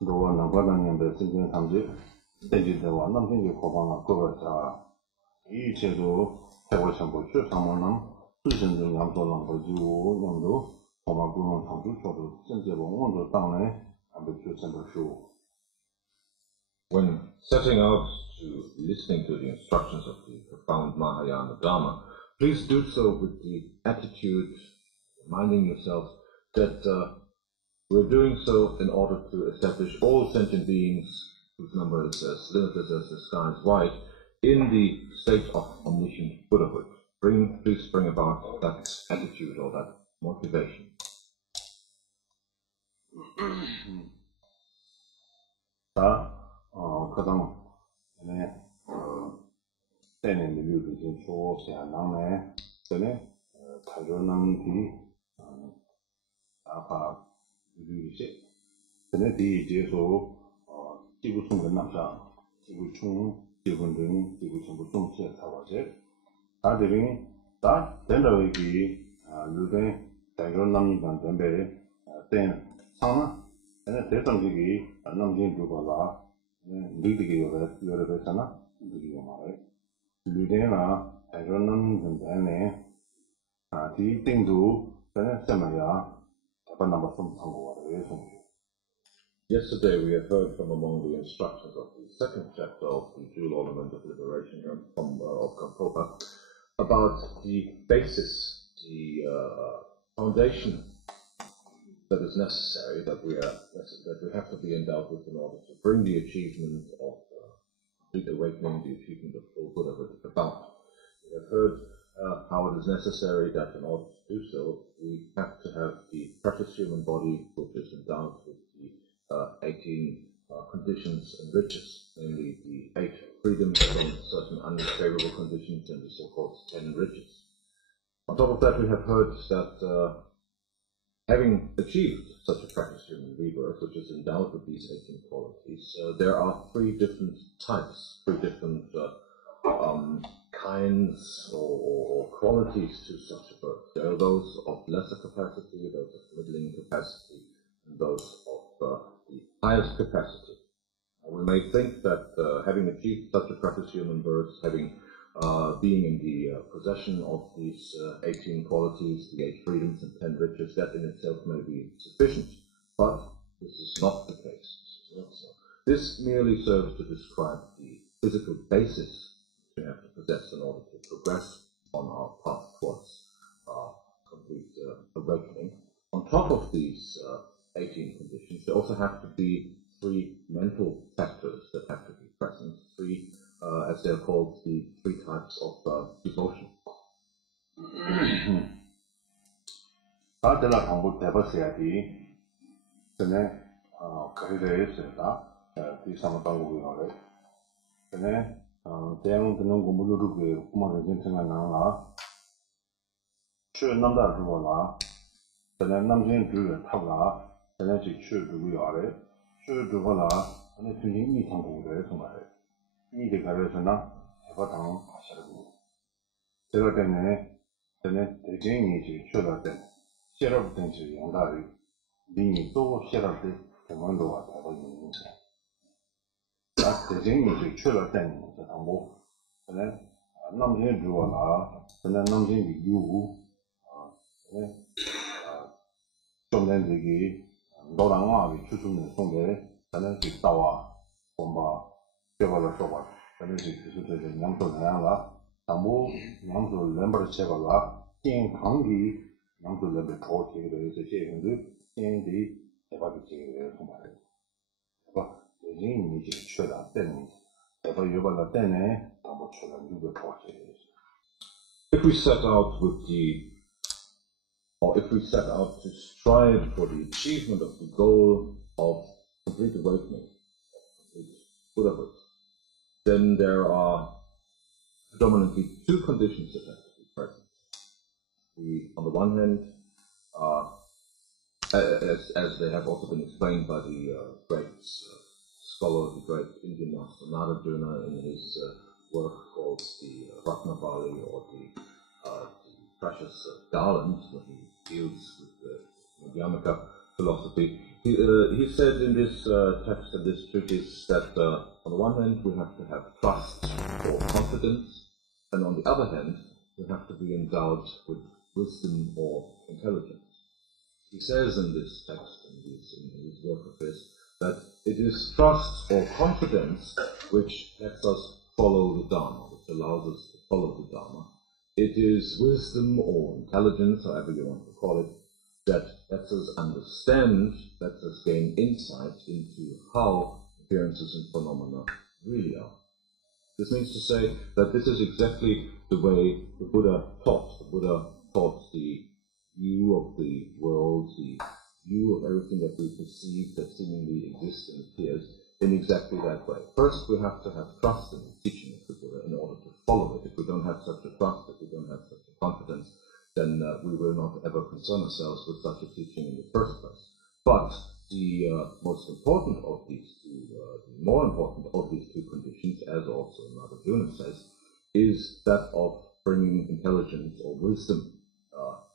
로와 남과당님의 신경 탐지 대지대와 남신의 고방을 거버자 이 제도 해볼 전부 최상만남 수신중 양조랑 거지고 양도 도마구는 상주초도 전제봉 온도 땅내 안배추 전부쇼. When setting out to listening to the instructions of the profound Mahayana Dharma, please do so with the attitude, reminding yourself that we're doing so in order to establish all sentient beings, whose number is as limitless as the sky is wide, in the state of omniscient Buddhahood. Please bring about that attitude or that motivation. 가장 때는 리뷰를 초시야 남에 전에 다루는 뒤 아파 리뷰시 전에 뒤 제소 지구촌 남자 지구촌 지구등 지구촌 좀체 사와제 다들이 다 된다위기 루데 다루는 건데 때 상나 전에 대통령이 남긴 두고라 리드기 요래잖아. 리드기 말해. 리드나 다루는 건데 디 띵도 전에 semaya 다반나바 좀 상고와요. Yesterday we have heard from among the instructions of the second chapter of the JOOL Ornament of Liberation from of Kampopa about the basis, the foundation that is necessary, that we have to be endowed with in order to bring the achievement of complete awakening, the achievement of full Buddhahood about. We have heard how it is necessary that in order to do so, we have to have the precious human body which is endowed with the 18 conditions and riches, namely the 8 freedoms from certain unfavorable conditions and the so-called 10 riches. On top of that, we have heard that having achieved such a precious human rebirth, which is endowed with these 18 qualities, there are 3 different types, 3 different kinds or qualities to such a birth. There are those of lesser capacity, those of middling capacity, and those of the highest capacity. We may think that having achieved such a precious human birth, being in the possession of these 18 qualities, the 8 freedoms and 10 riches, that in itself may be sufficient. But this is not the case. This merely serves to describe the physical basis we have to possess in order to progress on our path towards complete awakening. On top of these 18 conditions, there also have to be 3 mental factors that have to be present, 3 as they're called, the 3 types of devotion. 다들 한번 대버스야지. 전에 거기에서다 이 상담하고 전에 대응 듣는 공부를 그 구멍을 진행하는 나가 남자 주고라 전에 남진 주를 타고라 전에 지출 누구 아래 주 주고라 전에 주인이 상공을 정말 이게 가려서나 해봐당 하시라고 제가 전에 대진이 지출할 때 Sherab 등지 양다리 링이 또 Sherab 때 대만도 왔다고 있는 나 대진이 지출할 때는 뭐 전에 남진 주고라 전에 남진 유 좀 된지기 노랑아비 추수는 송게 전에 있다와 본바 개발을 써봐 전에 지수들 양도해야라 담보 양도 멤버 체가라 진 강기 양도 멤버 도체를 해서 제행들 진행이 대박이 되게 정말 봐 대진이 이제 출라 때는 대박 요발라 때네 담보 출라 누구 도체 If we set out to strive for the achievement of the goal of complete awakening, complete Buddhahood, then there are predominantly 2 conditions that have to be present. We, on the one hand, as they have also been explained by the great scholar, the great Indian master Narayana in his work called the Ratnavali or the precious garland, when he deals with the Madhyamaka philosophy, he said in this text of this treatise that on the one hand we have to have trust or confidence, and on the other hand we have to be endowed with wisdom or intelligence. He says in this text, in his work of this, that it is trust or confidence which lets us follow the Dharma, which allows us to follow the Dharma. It is wisdom or intelligence, however you want to call it, that lets us understand, lets us gain insight into how appearances and phenomena really are. This means to say that this is exactly the way the Buddha taught. The Buddha taught the view of the world, the view of everything that we perceive that seemingly exists and appears in exactly that way. First, we have to have trust in the teaching of the Buddha in order to follow it. If we don't have such a trust, if we don't have such a confidence, then we will not ever concern ourselves with such a teaching in the first place. But the most important of these two, the more important of these two conditions, as also Nagarjuna says, is that of bringing intelligence or wisdom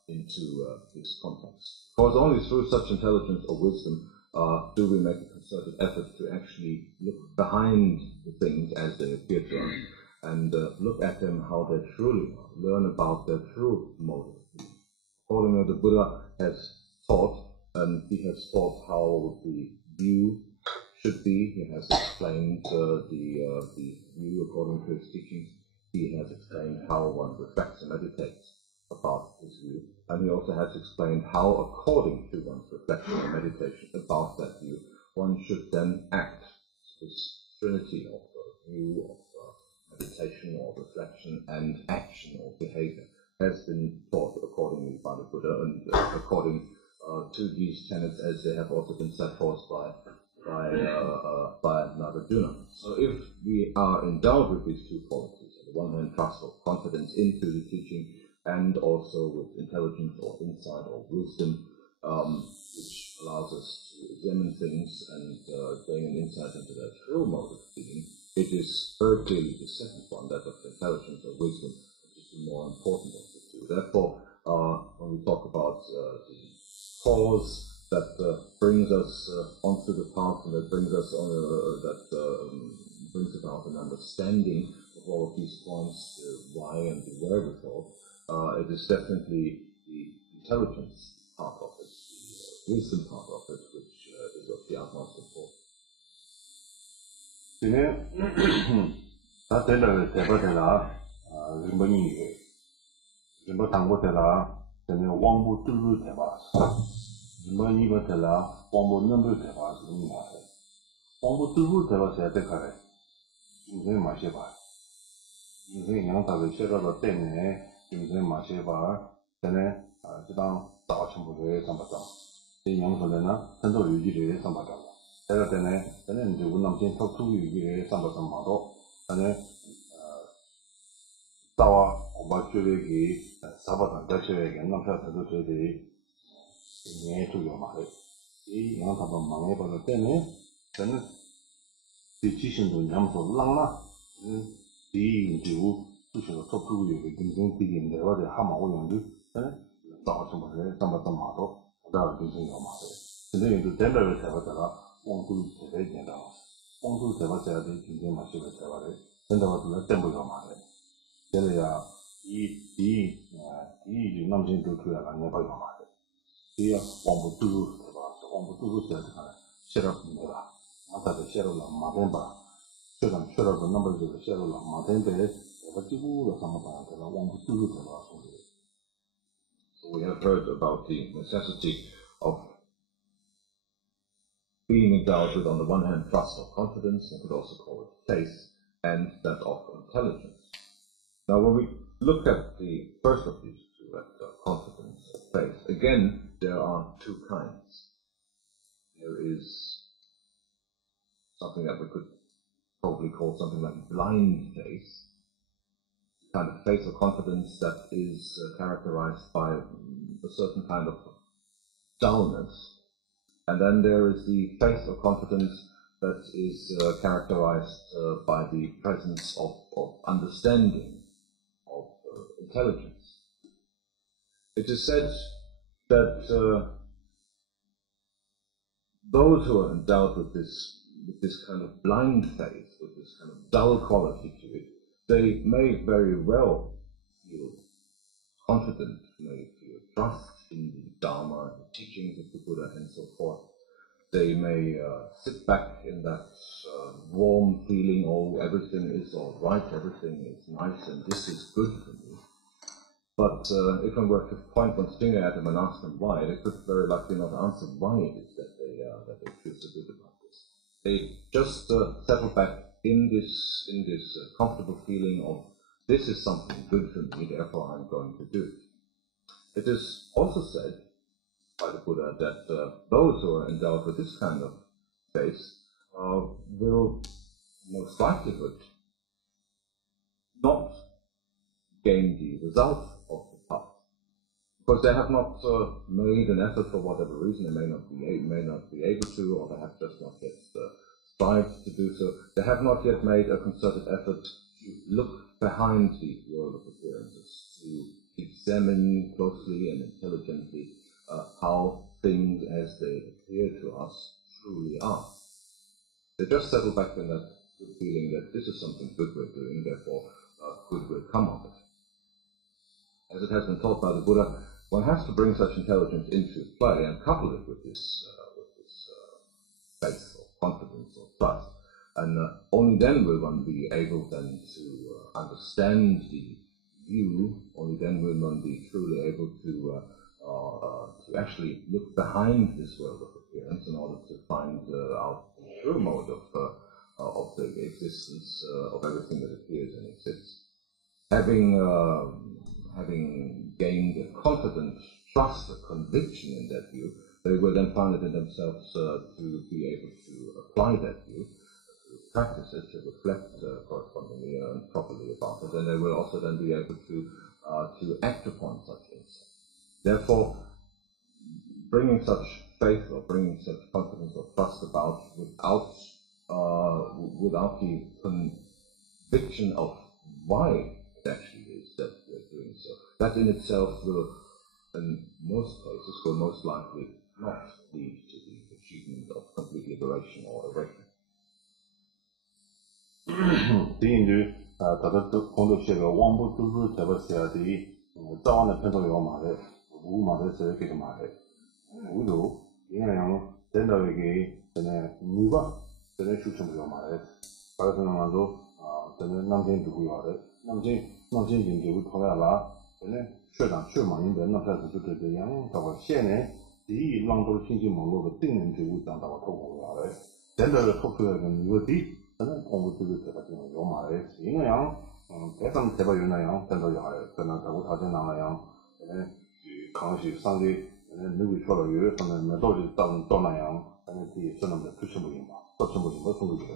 into this context. Because only through such intelligence or wisdom do we make a concerted effort to actually look behind the things as they appear to us and look at them how they truly are, learn about their true motive. Accordingly, the Buddha has taught, and he has taught how the view should be. He has explained the view according to his teachings. He has explained how one reflects and meditates about his view, and he also has explained how, according to one's reflection and meditation about that view, one should then act. This trinity of view, of meditation or reflection and action or behavior has been taught accordingly by the Buddha, and according to these tenets as they have also been set forth by Nagarjuna. So if we are endowed with these two qualities, on the one hand trust or confidence into the teaching, and also with intelligence or insight or wisdom, which allows us to examine things and gain an insight into their true mode of being, it is very clearly the second one, that of intelligence or wisdom, which is the more important of the two. Therefore, when we talk about the cause that brings us onto the path and that brings us on, brings about an understanding of all of these points, the why and the wherewithal, it is definitely the intelligence part of it, the wisdom part of it, which is of the utmost importance. So we have heard about the necessity of being endowed with, on the one hand, trust or confidence, one could also call it faith, and that of intelligence. Now, when we look at the first of these two, at confidence or faith, again, there are two kinds. There is something that we could probably call something like blind faith, kind of faith or confidence that is characterized by a certain kind of dullness. And then there is the faith or confidence that is characterized by the presence of understanding, of intelligence. It is said that those who are endowed with this kind of blind faith, with this kind of dull quality to it, they may very well feel confident, may feel trust in the Dharma, the teachings of the Buddha, and so forth. They may sit back in that warm feeling, oh, everything is all right, everything is nice, and this is good for me. But if I were to point one finger at them and ask them why, they could very likely not answer why it is that they feel so good about this. They just settle back in this comfortable feeling of this is something good for me, therefore I'm going to do it. It is also said by the Buddha that those who are endowed with this kind of faith will most likelihood not gain the result of the path, because they have not made an effort for whatever reason. They may not be able to, or they have just not yet strived to do so. They have not yet made a concerted effort to look behind the world of appearances, to examine closely and intelligently how things as they appear to us truly are. They just settle back in that good feeling that this is something good we're doing, therefore good will come of it. As it has been taught by the Buddha, one has to bring such intelligence into play and couple it with this faith or confidence or trust. And only then will one be able then to understand the view, only then will one be truly able to actually look behind this world of appearance in order to find out the true mode of the existence of everything that appears and exists. Having gained a confident trust, a conviction in that view, they will then find it in themselves to be able to apply that view, to practice it, to reflect correspondingly and properly about it, and they will also then be able to act upon such insight. Therefore, bringing such faith or bringing such confidence or trust about without the conviction of why it actually is that we're doing so, that in itself will, in most cases, will most likely not lead to the achievement of complete liberation or awakening. 第一句다들 공동체가 원부 두부 잡았어야지 자원의 편성이 말해 우 말해서 이렇게 말해 우도 그냥 된다에게 전에 누가 전에 추천을 말해 그래서 나도 전에 남진 누구 말해 남진 인도 통해라 전에 최단 최만인데 나타서 그때 양 다고现在이 랑도 신지 먹고定人就长到头过来된다를 토크하는 이거지 저는 공부들을 제가 지금 요 말에 이거양 대상 대박 유나양 된다고 하여 변한다고 다들 나와요 강시 상계 누구 초라요 저는 매도지 땅 떠나양 아니 뒤에 저는 투시물인 봐 투시물인 거 송구들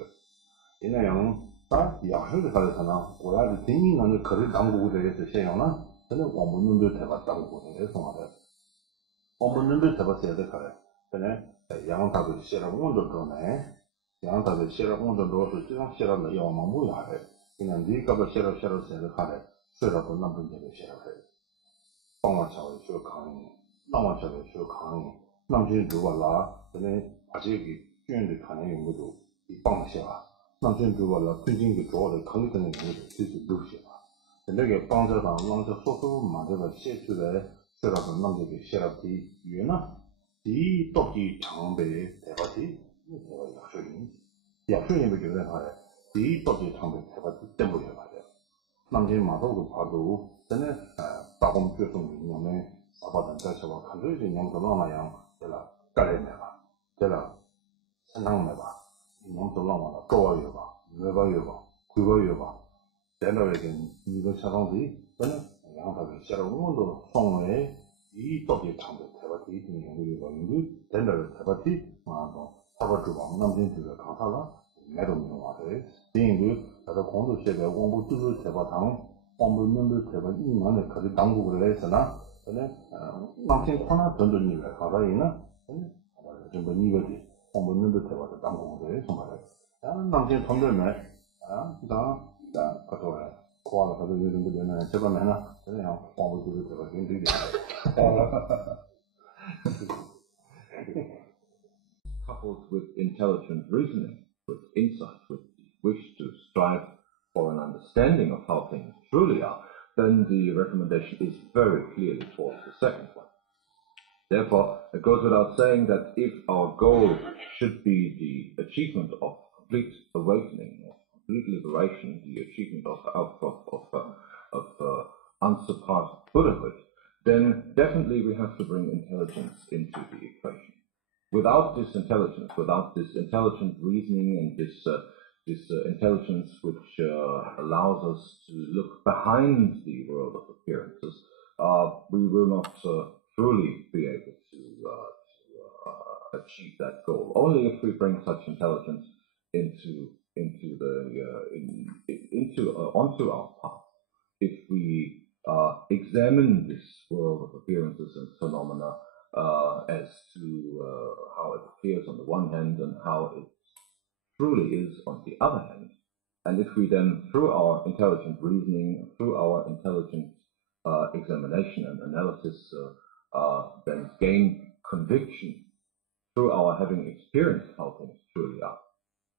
이나양 다 야효를 가르쳐나 고야를 등인하는 거를 담고 대해서 세요나 저는 공부는들 대봤다고 보는 송하래 공부는들 대봤어야 될 거래 전에 양다도 시라고 먼저 그러네 양다도 시라고 먼저 넣어서 지금 시라는 영어만 뭐야래 그냥 네가 시라고 해서 하래 시라고 남은 데를 시라고 해 방화차의 저 강의 남화차의 저 강의 남진 누가라 전에 아직 주연들 가능한 연구도 이 방시아 남진 누가라最近 주어를 강의 되는 연구도 실수 루시아 내게 방자당 남자 소수 만들어 시주에 시라고 남자의 시라티 유나 이 똑기 장배 대바티 약속이 되게 하래 이 똑기 장배 대바티 때문에 말이야 남진 마도도 봐도 전에 다음 교통 인용에 사바단 자체와 간절히 인용도 나와야 제가 까레메가 제가 생각해봐 인용도 나와라 좋아요 봐 왜봐요 봐 그거요 봐 내가에게 이거 사람들이 저는 양다를 싫어하는 것도 성에 이 똑이 참고 대바티 있는 경우가 있는데 된다를 대바티 사바주방 남진주가 강사가 매도는 와서 대인들 다들 공동체에 공부 뜻을 대바당 공부는들 대바 이만의 거리 당국을 해서나 전에 남친 코나 던전님의 가다이나 전부 이거지 공부는들 대바도 당국을 해서 말해 남친 던전에 다 가져와요 코아가 가도 요즘 되면 제가 하나 그냥 공부를 대바 힘들게 coupled with intelligent reasoning, with insight, with the wish to strive for an understanding of how things truly are, then the recommendation is very clearly towards the second one. Therefore, it goes without saying that if our goal should be the achievement of complete awakening, of complete liberation, the achievement of unsurpassed Buddhahood, then definitely we have to bring intelligence into the equation. Without this intelligence, without this intelligent reasoning and this intelligence which allows us to look behind the world of appearances, we will not truly be able to achieve that goal. Only if we bring such intelligence onto our path. If we examine this world of appearances and phenomena as to how it appears on the one hand and how it truly is on the other hand, and if we then, through our intelligent reasoning, through our intelligent examination and analysis, then gain conviction through our having experienced how things truly are,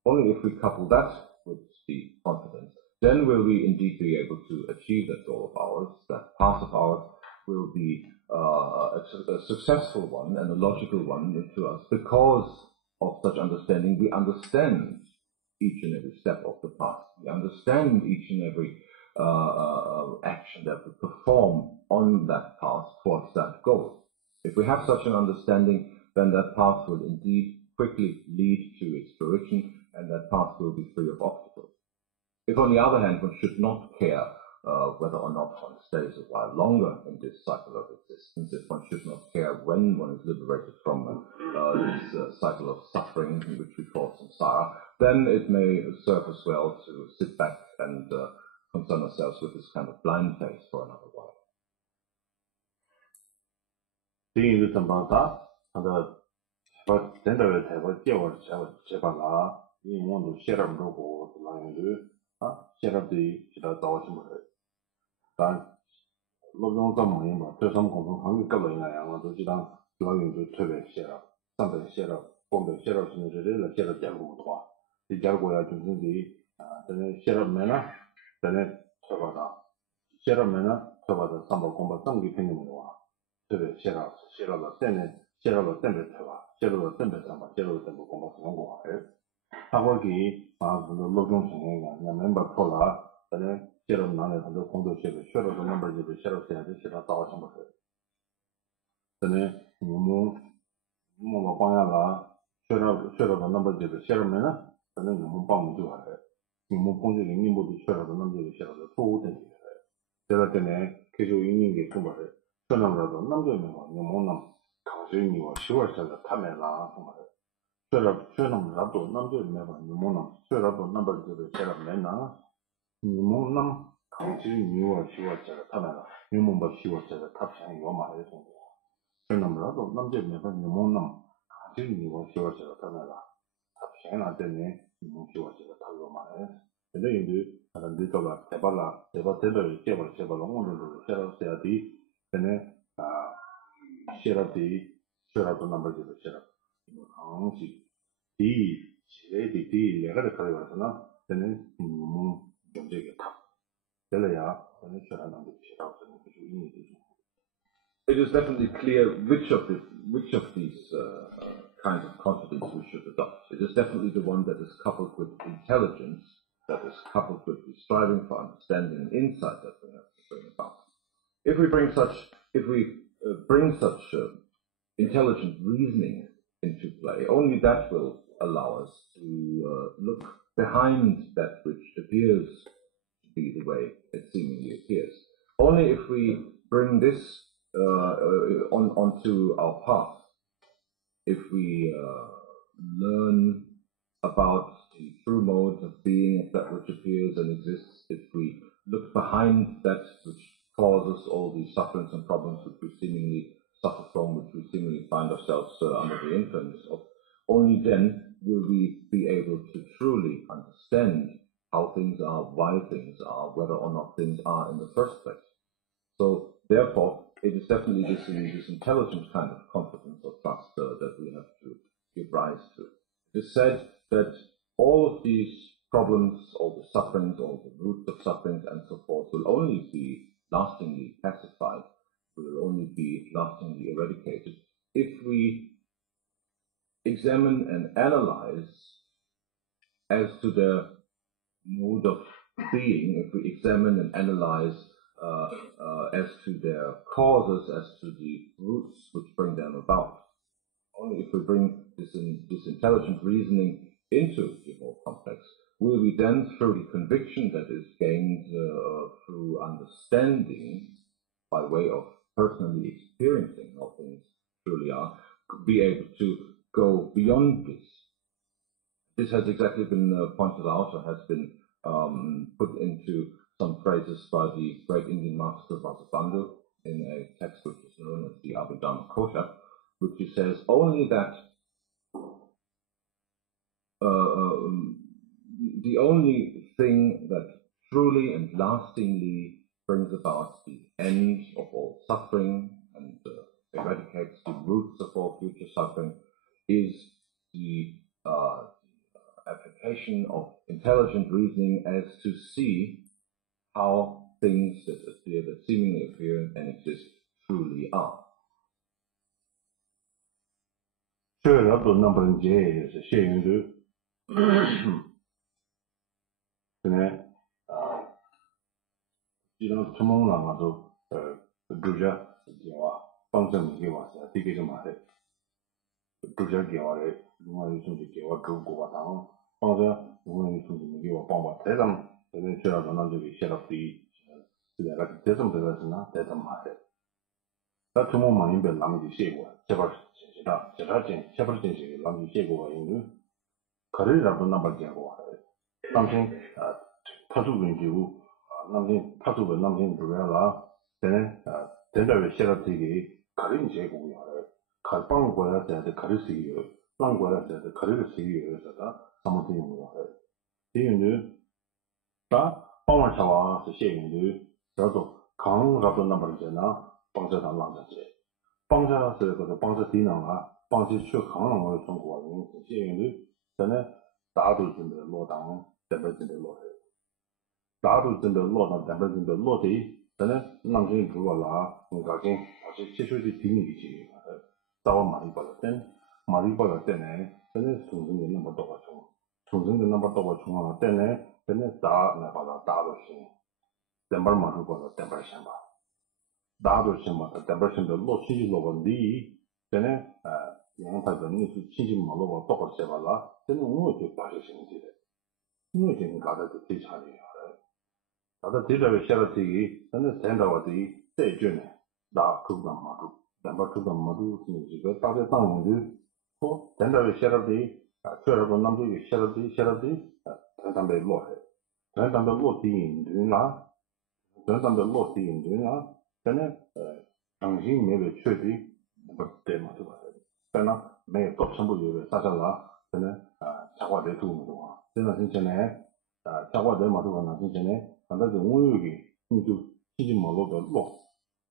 only if we couple that with the confidence, then will we indeed be able to achieve that goal of ours. That path of ours will be a successful one and a logical one to us because of such understanding. We understand each and every step of the path. We understand each and every action that we perform on that path towards that goal. If we have such an understanding, then that path will indeed quickly lead to its fruition, and that path will be free of obstacles. If, on the other hand, one should not care whether or not one stays a while longer in this cycle of existence, if one should not care when one is liberated from this cycle of suffering, which we call samsara, then it may serve us well to sit back and concern ourselves with this kind of blind faith for another while. 第一个怎么打？他的把真的台湾结果结把啦，因为我们写了不多个，那样子啊，写了对，写了早什么的，但老用怎么样嘛？这什么共同行业各类那样啊，都知道老用就特别写了，上边写了，后边写了，现在这里了写了结果多，这结果呀就是的啊，这里写了没了，这里特把它，写了没了，特把它上报公报整个肯定没有啊。 特别写了了，真的写了了，真的对吧？写了了，真的什么？写了了，真的公布成果的。他会给啊，这个劳动情况呀，两把错了，反正写了哪里他都工作写了，学了个那边就是写了现在就写了早什么事。反正我们帮下了，学了个那边就是写了没了，反正我们帮我们就完了。我们工作人员部都学了个那边就是写了个错误的，写了真的开始运营给中国人。 这那么多，那么多没有，你们那康水你我媳妇现在他们啦什么的，学那么多，那么多没有，你们那学了多，那么就是学了没呢？你们那康水你我媳妇现在他们啦，你们把媳妇现在他便宜我买的东西，学那么多，那么多没有，你们那康水你我媳妇现在他们啦，他便宜了这年，你们媳妇现在他给我买的，现在因为他们这个台巴啦，台巴这边写吧，我们就是写了写的。 真的啊，写了个那么就是写了，行情第一，两个的可以说呢，真的用这个他，这了呀，真的写了那么写到真的就是因为这种。It is definitely clear which of these kinds of confidence we should adopt. It is definitely the one that is coupled with intelligence, that is coupled with the striving for understanding and insight that we have to bring about. If we bring such intelligent reasoning into play, only that will allow us to look behind that which appears to be the way it seemingly appears. Only if we bring this onto our path, if we learn about the true modes of being of that which appears and exists, if we look behind that which causes all these sufferings and problems which we seemingly suffer from, which we seemingly find ourselves under the influence of, only then will we be able to truly understand how things are, why things are, whether or not things are in the first place. So, therefore, it is definitely this intelligent kind of confidence or trust that we have to give rise to. is said that all of these problems, all the sufferings, all the roots of sufferings and so forth will only be lastingly pacified, will only be lastingly eradicated if we examine and analyze as to their mode of being, if we examine and analyze as to their causes, as to the roots which bring them about. Only if we bring this intelligent reasoning into the more complex, will we then, through the conviction that is gained through understanding by way of personally experiencing how things truly are, be able to go beyond this. This has exactly been pointed out, or has been put into some phrases by the great Indian master Vasubandhu in a text which is known as the Abhidharma Kosha, which he says only that the only thing that truly and lastingly brings about the end of all suffering and eradicates the roots of all future suffering is the application of intelligent reasoning as to see how things that appear, that seemingly appear and exist, truly are. Sherab number J is sharing the tomorrow Duja function give us a ticket Duja Giore, one is to give a true go down, other one is to give a bomb of Tedam, and then share the share of the Tesam Telesna, Tesam Mate. That tomorrow in the Lamdi Shego, Shepherdin, Lamdi Shego in career of the number Jago. Something Tatu in you, something Tatu and something to Rella, then the share of the Karin Jago. Kalpangwaya said the Karisi, Langwaya said the Karisi is something we are. Do you know that Pawachawa, the Shane, the Kang of the number Jena, Bangsa and Langaje. Bangsa said the Bangsa Dinanga, Bangsa Shukang or some Guan, the Shane, then Dadus in the Lodang, Debers in the Lord. Dadus in the Lord of Debers in the Lodi, then Nanjing Guala, Ngaking, as a situation dignity. Maribalaten, Maribalaten, then it's something in number of something the number of then it's da Nabala Dadoshing. Dember Maruba, Dember Shamba. Dadoshima, the Demberson, the Lord Chi Lovan D, then young person needs to change Malova, Dr. Sevala, then no partition did it. No thing got to teach her. Other did a charity, then the send over the journey, da Kugan Maru. Number to the model music, but the tongue do for tender charity, terrible number of charity, turn on the law. Turn on the law team doing that, turn on the law team doing that, then Anjing may be charity, but they must have it. Then may a top somebody with Sasala, then Chawa de Tumua. Then I think Chawa de Madua, and that's the movie into Chimalo law.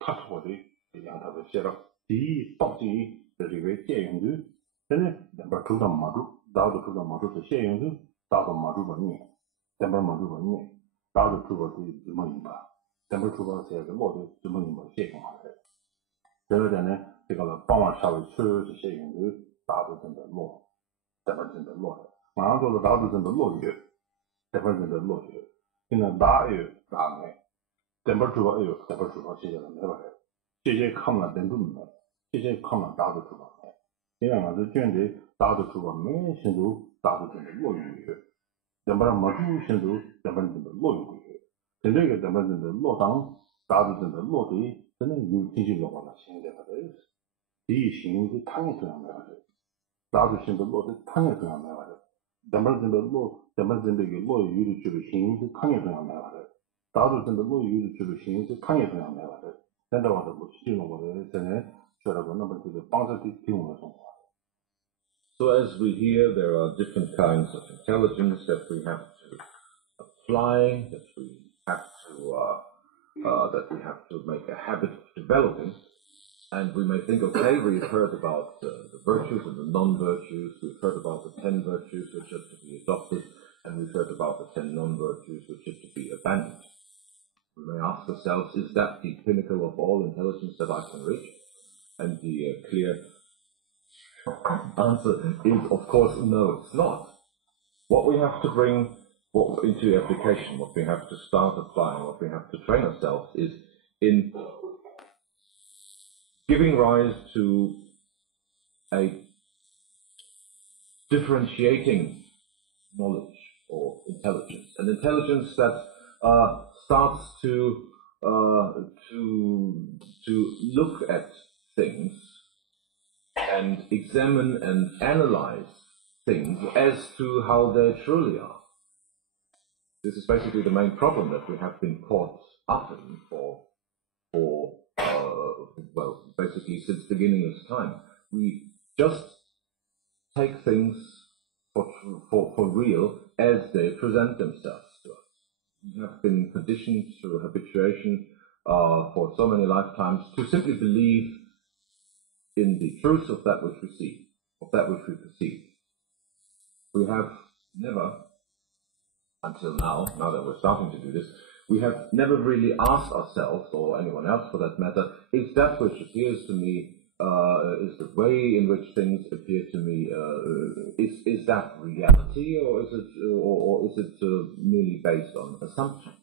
Cut for the young of the sheriff, the party that you were saying, then number two the Madu, Dado to the Madu to saying, Dado Madu Bani, Temper Madu Bani, Dado to the Manimba, Temper to say the Lord the Manimba shaking on it. Then they got a bomb shall church saying, Dado in the law, Temper in the law. Now the Dado in the law here, Temper in the law here. In a dire, Temper to a Temper to say never. 这些看了人都没，这些看了大多数吧。这样子卷的大多数吧，没深度大多数的落语，人把没住深度，人把人的落语，现在个人把人的落当，大多数的落地，真的有进去落了，现在还是，第一行是看也这样没完的，大多数的落的看也这样没完的，人把人的落，人把人的个落语的这个行是看也这样没完的，大多数的落语的这个行是看也这样没完的。 So as we hear, there are different kinds of intelligence that we have to apply, that we have to make a habit of developing. And we may think, okay, we've heard about the virtues and the non-virtues, we've heard about the 10 virtues which are to be adopted, and we've heard about the 10 non-virtues which are to be abandoned. We may ask ourselves, is that the pinnacle of all intelligence that I can reach? And the clear answer is, of course, no, it's not. What we have to bring into application, what we have to start applying, what we have to train ourselves is in giving rise to a differentiating knowledge or intelligence, an intelligence that starts to look at things and examine and analyze things as to how they truly are. This is basically the main problem that we have been caught up in well, basically since the beginning of time. We just take things for real as they present themselves to us. We have been conditioned through habituation for so many lifetimes to simply believe in the truth of that which we see, of that which we perceive. We have never, until now that we're starting to do this, we have never really asked ourselves, or anyone else for that matter, is that which appears to me, is the way in which things appear to me, is that reality, or is it merely based on assumption?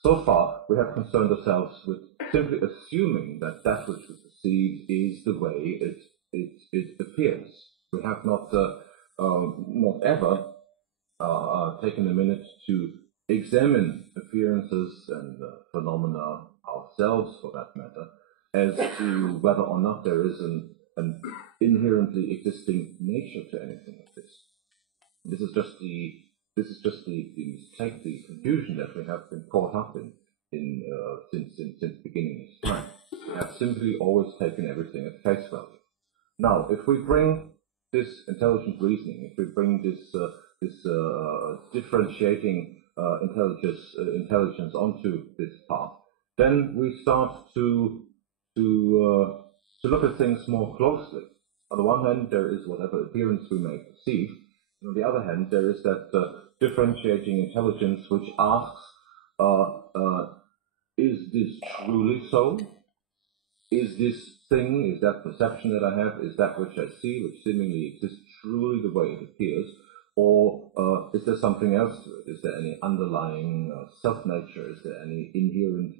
So far, we have concerned ourselves with simply assuming that that which we perceive is the way it appears. We have not ever taken a minute to examine appearances and phenomena ourselves, for that matter, as to whether or not there is an inherently existing nature to anything of this. This is just the mistake, the confusion that we have been caught up in since beginning of time. We have simply always taken everything at face value. Now, if we bring this intelligent reasoning, if we bring this differentiating intelligence onto this path, then we start to look at things more closely. On the one hand, there is whatever appearance we may perceive. On the other hand, there is that differentiating intelligence which asks, is this truly so? Is this thing, is that perception that I have, is that which I see, which seemingly exists, truly the way it appears? Or is there something else to it? Is there any underlying self-nature? Is there any inherent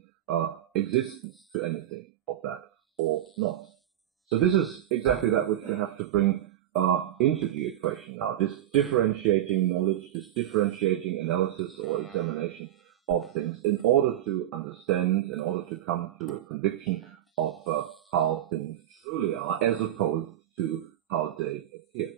existence to anything of that, or not? So this is exactly that which we have to bring into the equation now, this differentiating knowledge, this differentiating analysis or examination of things, in order to understand, in order to come to a conviction of how things truly are, as opposed to how they appear.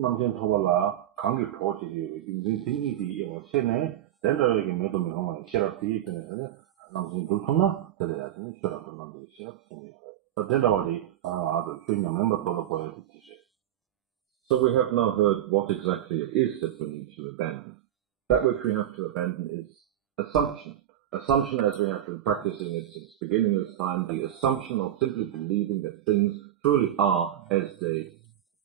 남편 토발라 강기 토지기 인생 생기기 세네 덴더에게 매도 명함을 쉐랍 뒤에서는 남편 돌통나 되려야지 쉐랍 만들 쉐랍 생기 덴더와리 아주 중요한 멤버도 보여주지. So we have now heard what exactly it is that we need to abandon. That which we have to abandon is assumption. Assumption, as we have been practicing it since the beginning of time, the assumption of simply believing that things truly are as they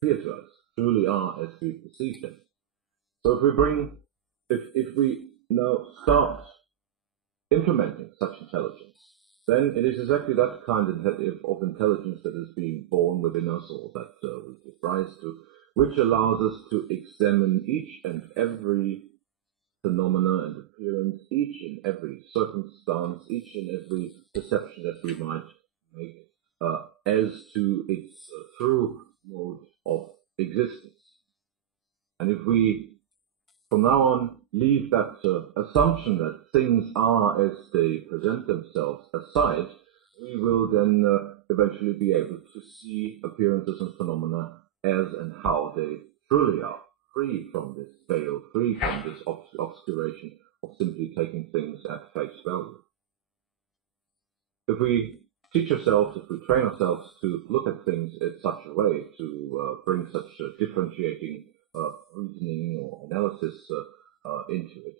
appear to us, truly are as we perceive them. So if we now start implementing such intelligence, then it is exactly that kind of intelligence that is being born within us, or that we give rise to, which allows us to examine each and every phenomena and appearance, each and every circumstance, each and every perception that we might make as to its true mode of existence. And if we, from now on, leave that assumption that things are as they present themselves aside, we will then eventually be able to see appearances and phenomena as and how they truly are, free from this veil, free from this obscuration of simply taking things at face value. If we teach ourselves, if we train ourselves to look at things in such a way, to bring such differentiating reasoning or analysis into it,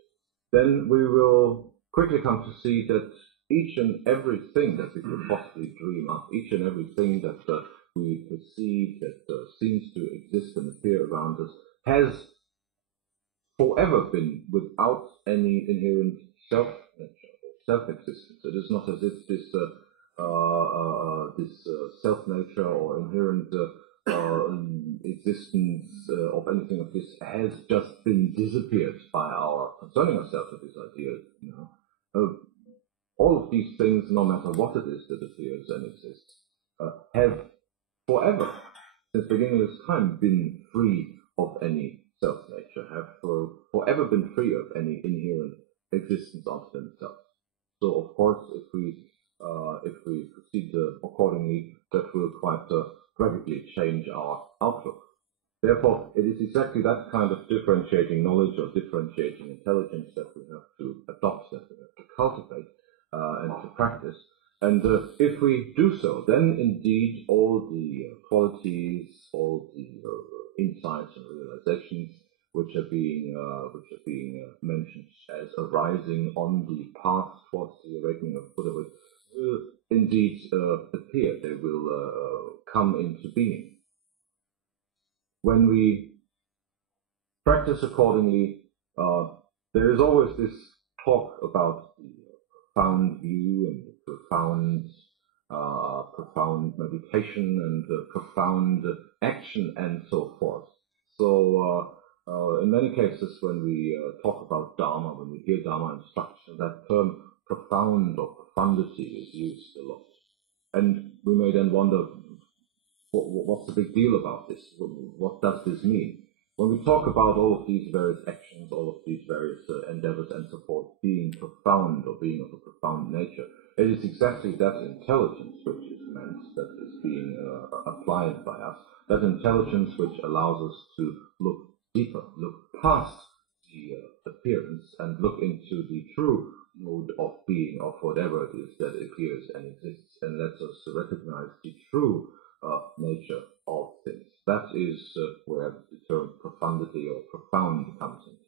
then we will quickly come to see that each and everything that we could possibly dream up, each and everything that we perceive that seems to exist and appear around us, has forever been without any inherent self-nature, self-existence. It is not as if this self-nature or inherent existence of anything of this has just been disappeared by our concerning ourselves with this idea. All of these things, no matter what it is that appears and exists, have forever, since the beginning of time, been free of any self-nature, have forever been free of any inherent existence unto themselves. So, of course, if we proceed accordingly, that will quite radically change our outlook. Therefore, it is exactly that kind of differentiating knowledge or differentiating intelligence that we have to adopt, that we have to cultivate and to practice. And if we do so, then indeed all the qualities, all the insights and realizations which are being mentioned as arising on the path towards the awakening of Buddhahood will indeed appear. They will come into being. When we practice accordingly, there is always this talk about the profound view and the profound meditation and profound action and so forth. So in many cases when we talk about Dharma, when we hear Dharma instruction, that term profound or profundity is used a lot. And we may then wonder, what's the big deal about this? What does this mean? When we talk about all of these various actions, all of these various endeavors and so forth being profound or being of a profound nature, it is exactly that intelligence which is meant, that is being applied by us, that intelligence which allows us to look deeper, look past the appearance and look into the true mode of being of whatever it is that appears and exists, and lets us recognize the true nature of things. That is where the term profundity or profound comes into.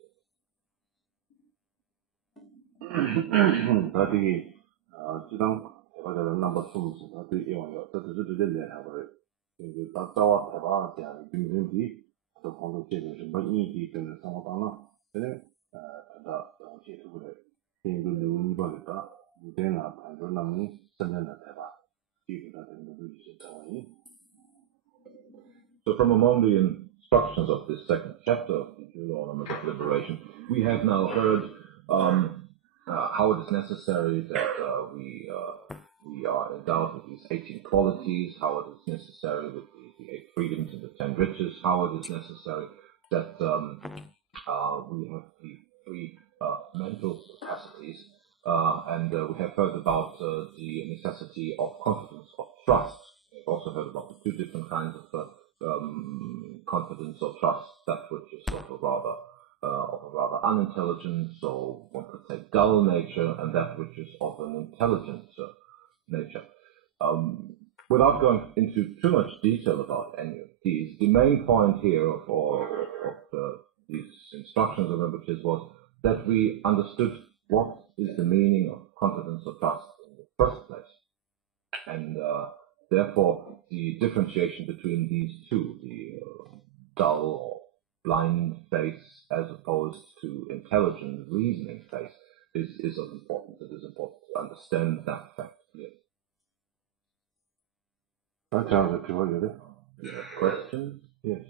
다들 지당 대화자는 넘버 2는 다들 이용해요. 다들 저들을 하고요. 그 다자와 대화 대한 중심이 또 공동체에서 많이 있는 상황이나 근데 다 제도를 개인들 내용이 받았다. 무대나 단절남이 선전나 대화 이거가 되는 거지 상황이. So from among the instructions of this second chapter of the JOOL Ornament of Liberation, we have now heard how it is necessary that we are endowed with these 18 qualities, how it is necessary with the 8 freedoms and the 10 riches, how it is necessary that we have the 3 mental capacities, and we have heard about the necessity of confidence, of trust. We've also heard about the 2 different kinds of confidence or trust, unintelligent, or one could say dull nature, and that which is of an intelligent nature. Without going into too much detail about any of these, the main point here of these instructions of Rinpoche's was that we understood what is the meaning of confidence or trust in the first place. And therefore, the differentiation between these two, the dull or blind face as opposed to intelligent, reasoning face, is of importance. It is important to understand that fact clearly. That's how the two are. Questions? Yes.